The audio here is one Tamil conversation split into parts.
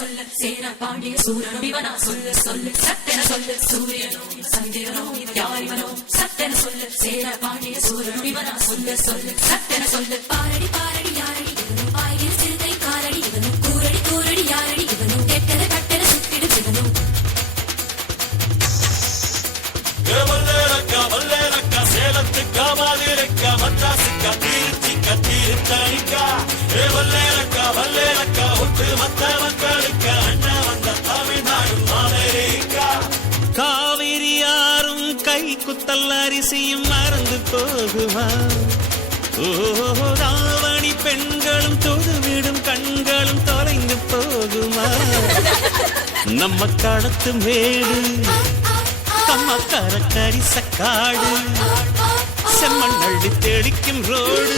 சொல்ல சேர பாண்டிய சூரனும் இவனா சொல்லு சொல்லு சத்தென சொல்லு சூரியனோ சந்திரனோ யாரிவனோ சத்தென சொல்லு சேர பாண்டிய சூரனும் இவனா சொல்லு சொல்லு சத்தென சொல்லு பாரடி பாரடி யாரடி இவனும் பாயில் சிறுகை காலடி இவனும் கூரடி கூரடி யாரடி இவனும் கெட்டத கட்டென சுத்திடு இவனும் வல்லேலக்கா சேலத்துக்கா மாதிரிக்கா மத்தாசுக்கா திருச்சிக்கா திருத்தணிக்கா வல்லேலக்கா ஒட்டு மத்த மக்களுக்கா அண்ணா வந்த தமிழ்நாடு அமெரிக்கா காவிரி யாரும் கை குத்தல் அரிசியும் மறந்து போகுமா ராவணி பெண்களும் தொழுவிடும் கண்களும் தொலைந்து போகுமா நம்ம களத்து மேடு கம்மக்கார கரிசக்காடு செம்மண் அள்ளி தெளிக்கும் ரோடு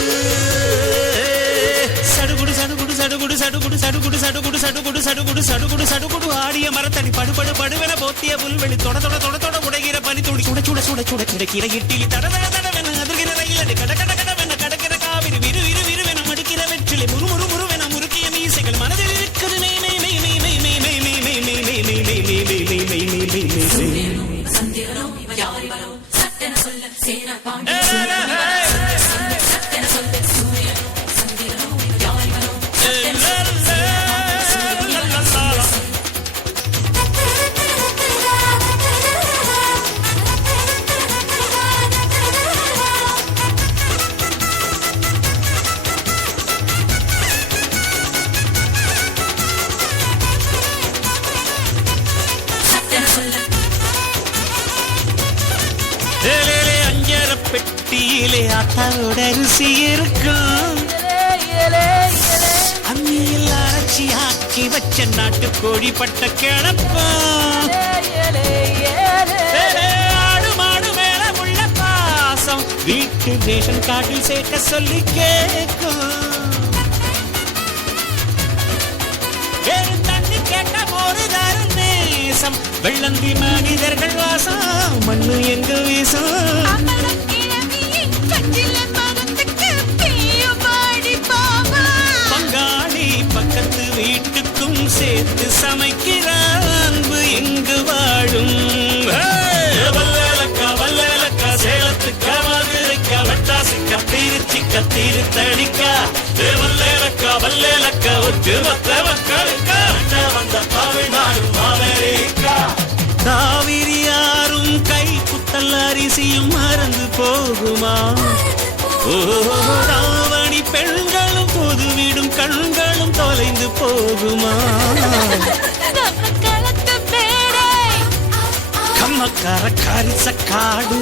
சடுகுடு சடுகுடு சடுகுடு சடுகுடு சடுகுடு சடுகுடு சடுகுடு சடுகுடு சடுகுடு சடுகுடு ஆடிய மரத்தடி படுபடு படுவென போத்திய புல்வெளி தொட தொட தொட தொட உடைகிற பனி துளி சுட சுட சுட சுட கிடைக்கிற இட்டிலி தட தட தடவென அதிர்கிற ரயிலடி கட கட கடவென கடக்கிற காவிரி விரு விரு விருவென மடிக்கிற வெற்றிலை முறு முறு முறுவென முறுக்கிய மீசைகள் மனதில் இருக்குது மெய் மெய் மெய் மெய் மெய் மெய் மெய் மெய் மெய் மெய் மெய் மெய் மெய் மெய் மெய் மெய் மெய் சந்திரனோ யாரிவனோ சத்தென சொல்ல சேர பாண்டிய சூரனும் இவனா சொல்லு சத்தென சொல்லு சூரியனோ சந்திரனோ யாரிவனோ சத்தென சொல்லு பெட்டியிலே ஆத்தாவோட அரிசி இருக்கும் அம்மியில் அரைச்சி ஆக்கி வச்ச நாட்டு கோழி பட்ட கிளப்பம் ஆடு மாடு மேல உள்ள பாசம் வீட்டு ரேஷன் கார்டில் சேர்க்க சொல்லி கேட்கும் தண்ணி கேட்ட போது தரும் நேசம் வெள்ளந்தி மனிதர்கள் வாசம் மண்ணு எங்க வீசம் பங்காளி பக்கத்து வீட்டுக்கும் சேர்த்து சமைக்கிற அன்பு எங்கு வாழும் வல்லேலக்கா சேலத்துக்கா மதுரைக்கா வட்டாசிக்கா திருச்சிக்கா திருத்தணிக்கா வல்லேலக்கா ஒட்டு மொத்த மக்களுக்கா அண்ணா வந்த தமிழ்நாடு அமெரிக்கா காவிரி யாரும் கை குத்தல் அரிசியும் மறந்து போகுமா ராவணி பெண்களும் பொதுவிடும் கண்களும் தொலைந்து போகுமா கம்மக்கார கரிசக்காடு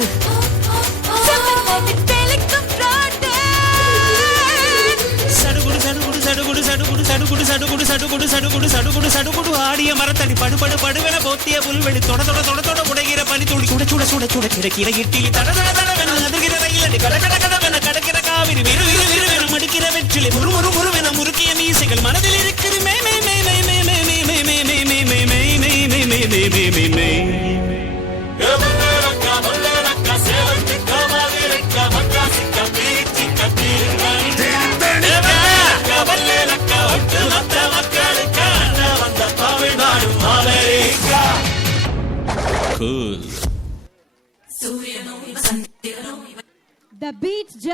சடுகுடு சடுகுடு சடுகுடு சடுகுடு சடுகுடு சடுகுடு சடுகுடு சடுகுடு சடுகுடு சடுகுடு ஆடிய மரத்தடி படுபடு படுவென போத்திய புல்வெளி தொட தொட தொட தொட உடைகிற பனி துளி சுட சுட சுட சுட கிடைக்கிற இட்டிலி தட தட தடவென அதிர்கிற ரயிலடி கட கட கடவென கடக்கிற காவிரி விரு விரு விருவென மடிக்கிற வெற்றிலை முறு முறு முறுவென முறுக்கிய மீசைகள் மனதில் இருக்குது மே மே மே மே மே மே மே மே மே மே மே மே மே மே மே மே மே மே மே சூரியனோ சந்திரனோ The beats just